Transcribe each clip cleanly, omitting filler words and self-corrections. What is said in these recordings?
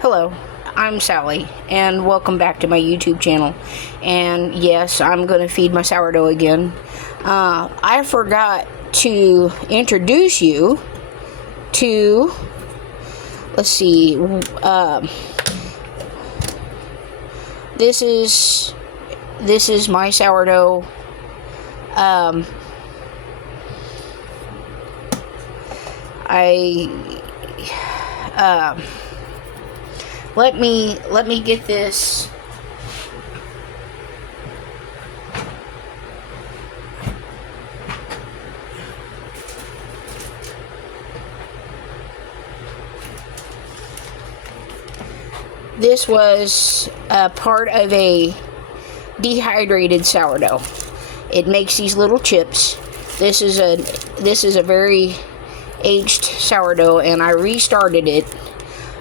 Hello, I'm Sally, and welcome back to my YouTube channel. And yes, I'm going to feed my sourdough again. I forgot to introduce you to, let's see, this is my sourdough. Let me get this. This was part of a dehydrated sourdough. It makes these little chips. This is a very aged sourdough, and I restarted it.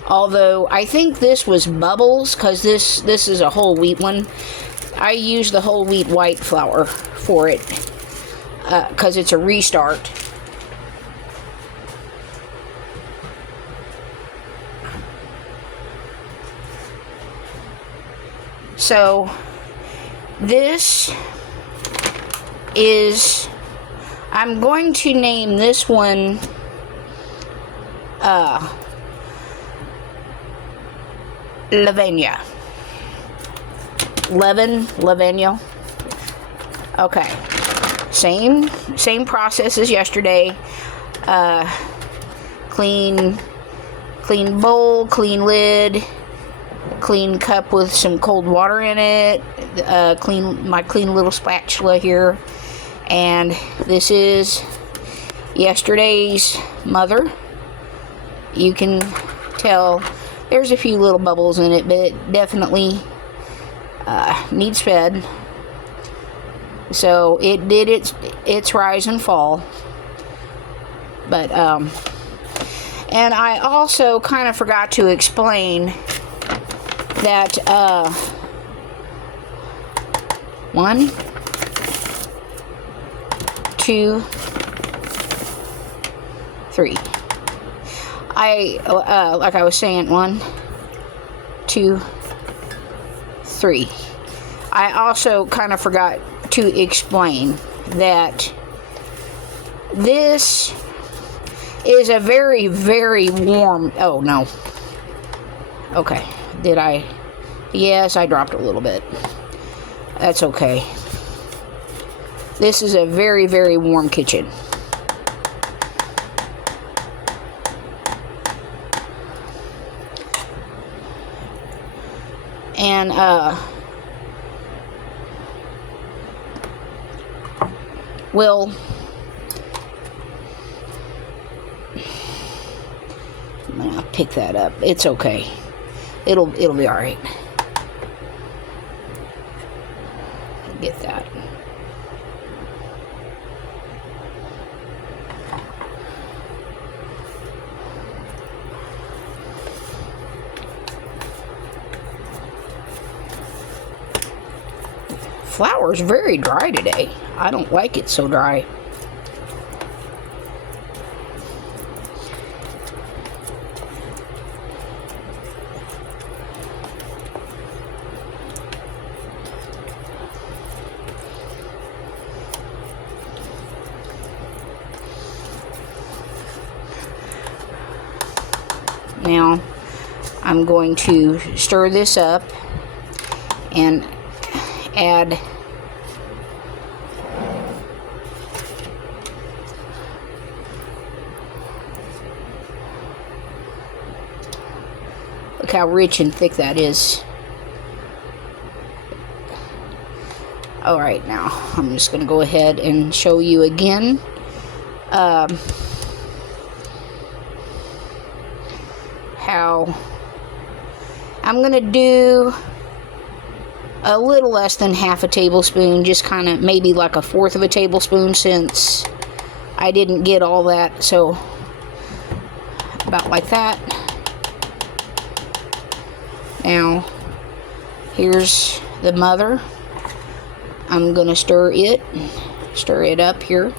Although I think this was bubbles, because this is a whole wheat one. I used the whole wheat white flour for it because it's a restart. So this is, I'm going to name this one Lavenia. Lavenia. Okay. Same process as yesterday. Clean bowl, clean lid, clean cup with some cold water in it. My clean little spatula here. And this is yesterday's mother. You can tell there's a few little bubbles in it, but it definitely needs fed. So it did its rise and fall. But and I also kind of forgot to explain that 1, 2, 3. Like I was saying, 1, 2, 3. I also kind of forgot to explain that this is a very, very warm. Oh no. Okay. Did I? Yes, I dropped a little bit. That's okay. This is a very, very warm kitchen. And well, I'm gonna pick that up. It's okay. It'll be all right. Get that. Flour's very dry today. I don't like it so dry. Now I'm going to stir this up and add look how rich and thick that is. Alright, now I'm just going to go ahead and show you again how I'm going to do a little less than half a tablespoon, just kind of maybe like a fourth of a tablespoon, since I didn't get all that. So about like that. Now here's the mother. I'm gonna stir it up here.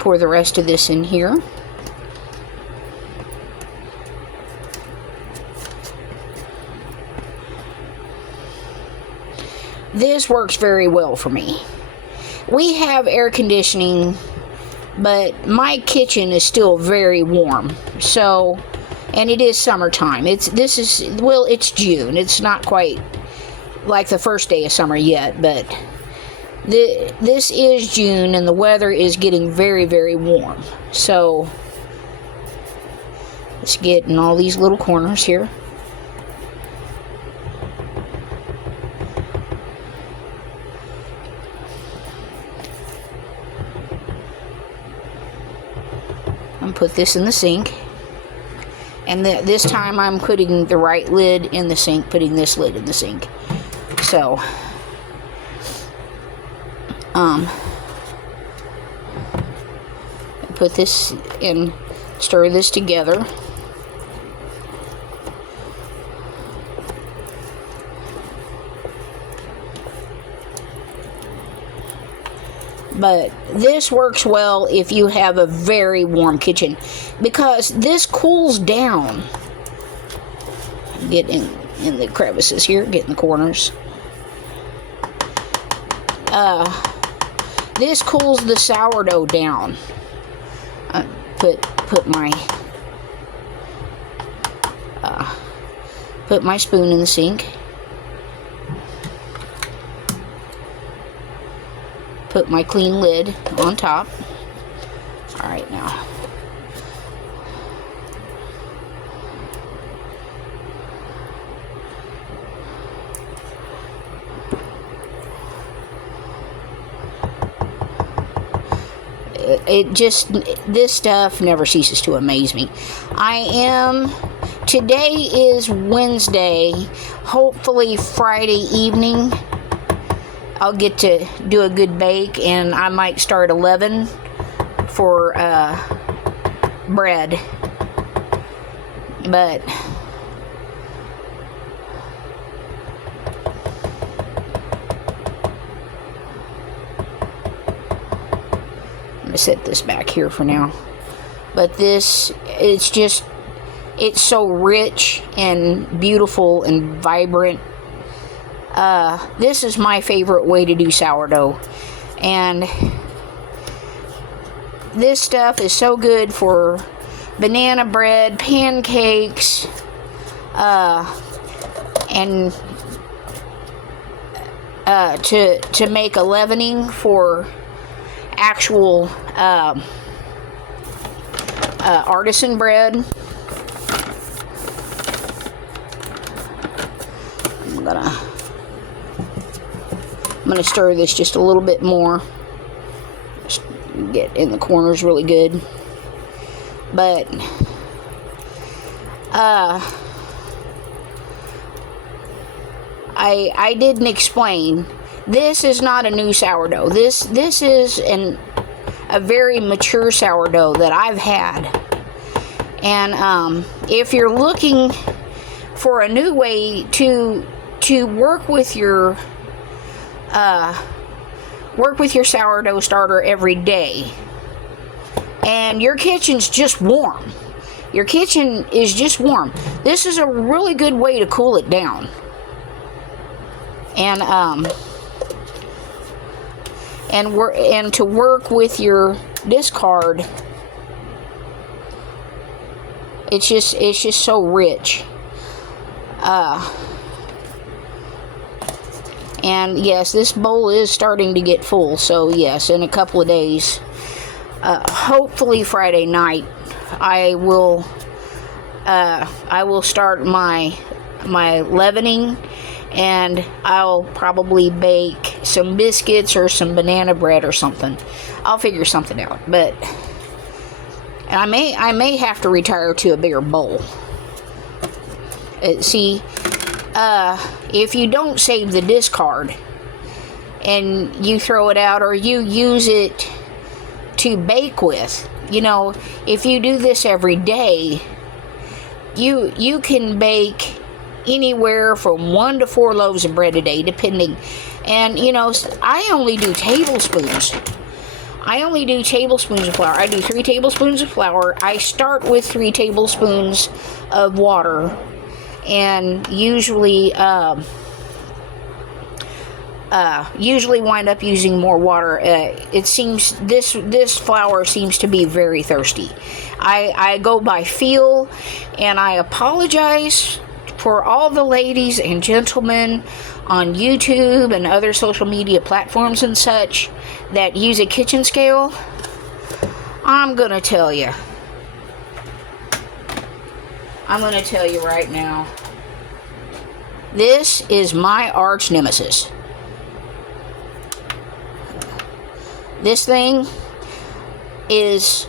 pour the rest of this in here. This works very well for me. We have air conditioning, but my kitchen is still very warm. So, and it is summertime. It's June. It's not quite like the first day of summer yet, but this is June and the weather is getting very, very warm. So, let's get in all these little corners here. And put this in the sink. And this time I'm putting the right lid in the sink, putting this lid in the sink. So, put this in, stir this together. But this works well if you have a very warm kitchen, because this cools down. Get in the crevices here, get in the corners. This cools the sourdough down. Put my spoon in the sink. Put my clean lid on top. All right, now. This stuff never ceases to amaze me. Today is Wednesday. Hopefully Friday evening I'll get to do a good bake, and I might start 11 for bread. But I'm going to set this back here for now. But this, it's so rich and beautiful and vibrant. This is my favorite way to do sourdough, and this stuff is so good for banana bread, pancakes, and to make a leavening for actual artisan bread. I'm gonna stir this just a little bit more. Just get in the corners really good. But I didn't explain. This is not a new sourdough. This is a very mature sourdough that I've had. And if you're looking for a new way to work with your sourdough starter every day, and your kitchen's just warm. Your kitchen is just warm. This is a really good way to cool it down. And to work with your discard. It's just so rich. And yes, this bowl is starting to get full, so yes, in a couple of days, hopefully Friday night, I will start my leavening, and I'll probably bake some biscuits or some banana bread or something. I'll figure something out, and I may have to retire to a bigger bowl. If you don't save the discard and you throw it out, or you use it to bake with, if you do this every day, you can bake anywhere from 1 to 4 loaves of bread a day, depending. And I only do tablespoons. I only do tablespoons of flour. I do 3 tablespoons of flour. I start with 3 tablespoons of water, and usually wind up using more water. It seems this flour seems to be very thirsty. I go by feel, and I apologize for all the ladies and gentlemen on YouTube and other social media platforms and such that use a kitchen scale. I'm gonna tell you right now, this is my arch nemesis. This thing is,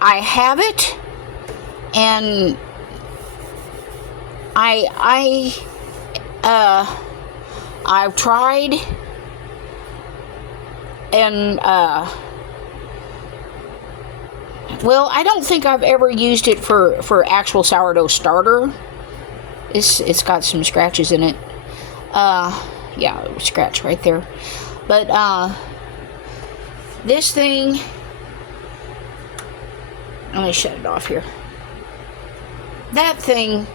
I have it, and I've tried, and well, I don't think I've ever used it for actual sourdough starter. It's got some scratches in it. Yeah, scratch right there. But this thing, let me shut it off here. That thing,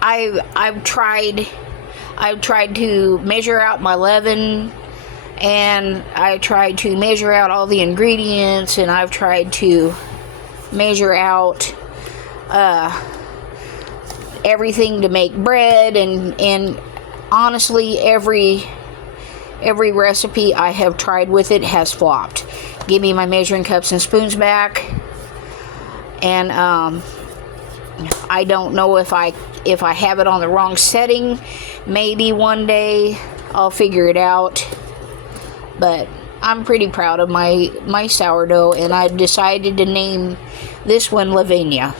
I've tried to measure out my leaven, and I tried to measure out all the ingredients, and I've tried to measure out everything to make bread, and honestly, every recipe I have tried with it has flopped. Give me my measuring cups and spoons back, and I don't know if I have it on the wrong setting. Maybe one day I'll figure it out, but I'm pretty proud of my sourdough, and I've decided to name this one Lavinia.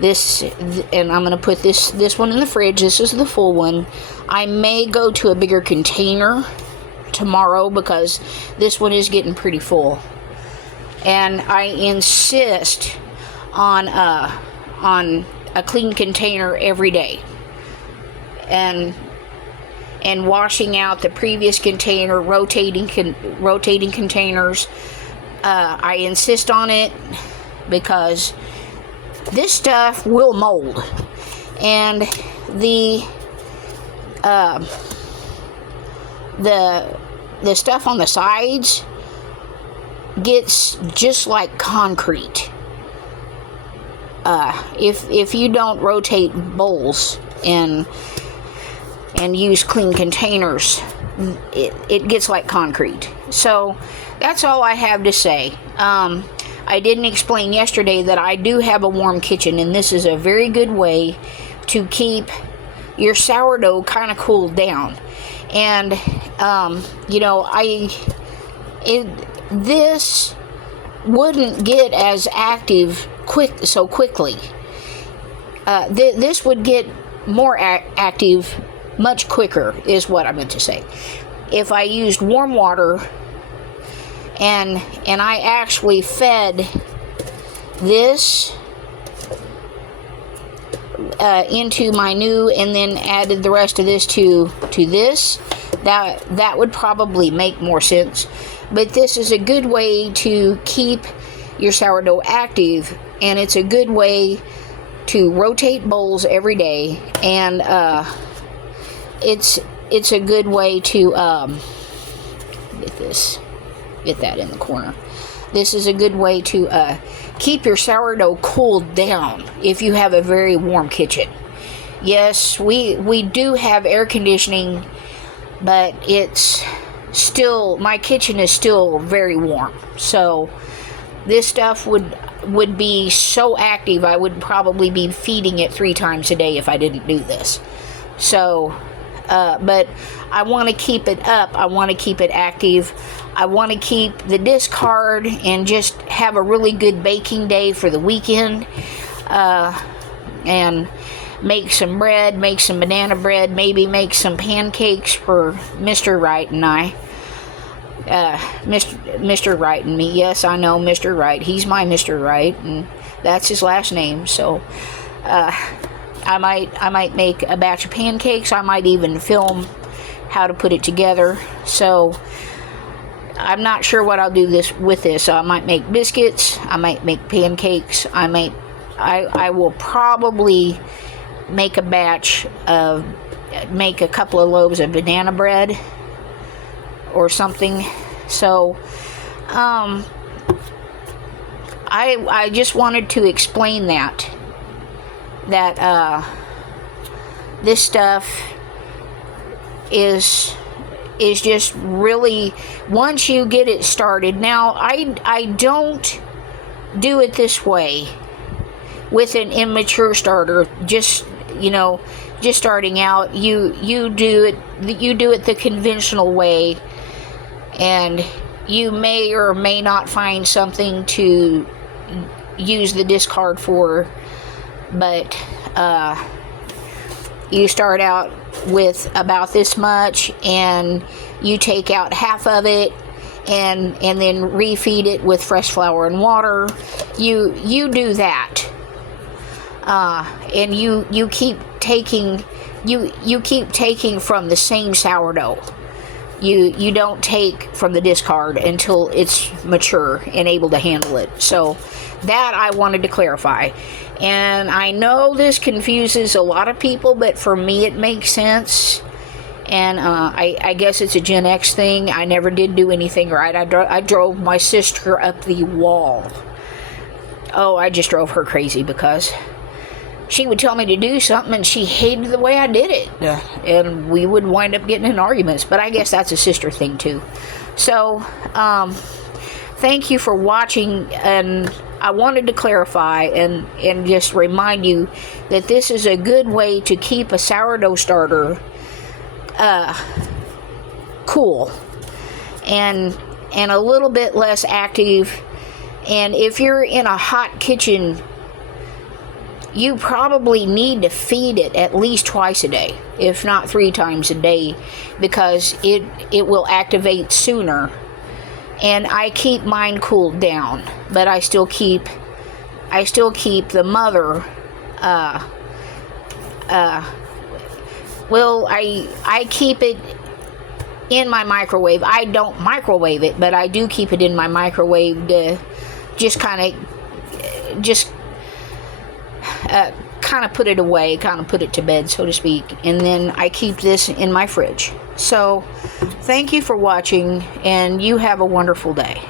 And I'm going to put this one in the fridge. This is the full one. I may go to a bigger container tomorrow because this one is getting pretty full. And I insist on a clean container every day. And washing out the previous container, rotating containers. I insist on it because this stuff will mold, and the stuff on the sides gets just like concrete. If you don't rotate bowls and use clean containers, it gets like concrete. So that's all I have to say. I didn't explain yesterday that I do have a warm kitchen, and this is a very good way to keep your sourdough kind of cooled down. And this wouldn't get as active so quickly. This would get more active much quicker, is what I meant to say, if I used warm water and I actually fed this into my new, and then added the rest of this to this. That would probably make more sense. But this is a good way to keep your sourdough active, and it's a good way to rotate bowls every day, and it's a good way to get that in the corner. This is a good way to keep your sourdough cooled down if you have a very warm kitchen. Yes, we do have air conditioning, but it's still, my kitchen is still very warm. So this stuff would be so active, I would probably be feeding it 3 times a day if I didn't do this. So but I want to keep it up. I want to keep it active. I want to keep the discard and just have a really good baking day for the weekend. And make some bread, make some banana bread, maybe make some pancakes for Mr. Wright and I. Mr. Wright and me. Yes, I know Mr. Wright. He's my Mr. Wright, and that's his last name. So I might make a batch of pancakes. I might even film how to put it together. So I'm not sure what I'll do with this. So I might make biscuits. I might make pancakes. I will probably make a couple of loaves of banana bread or something. So, I just wanted to explain that this stuff is just really, once you get it started. Now, I don't do it this way with an immature starter, just starting out. You do it the conventional way, and you may or may not find something to use the discard for, but you start out with about this much, and you take out half of it and then refeed it with fresh flour and water. You do that, and you keep taking from the same sourdough. You don't take from the discard until it's mature and able to handle it. So that I wanted to clarify. And I know this confuses a lot of people, but for me it makes sense. And I guess it's a Gen X thing. I never did do anything right. I drove my sister up the wall. Oh, I just drove her crazy because she would tell me to do something and she hated the way I did it. And we would wind up getting in arguments. But I guess that's a sister thing too. So, thank you for watching. And I wanted to clarify and just remind you that this is a good way to keep a sourdough starter cool and a little bit less active. And if you're in a hot kitchen, you probably need to feed it at least twice a day, if not 3 times a day, because it will activate sooner. And I keep mine cooled down, but I still keep the mother. Well, I keep it in my microwave. I don't microwave it, but I do keep it in my microwave to just kind of put it away, kind of put it to bed, so to speak. And then I keep this in my fridge. So, thank you for watching, and you have a wonderful day.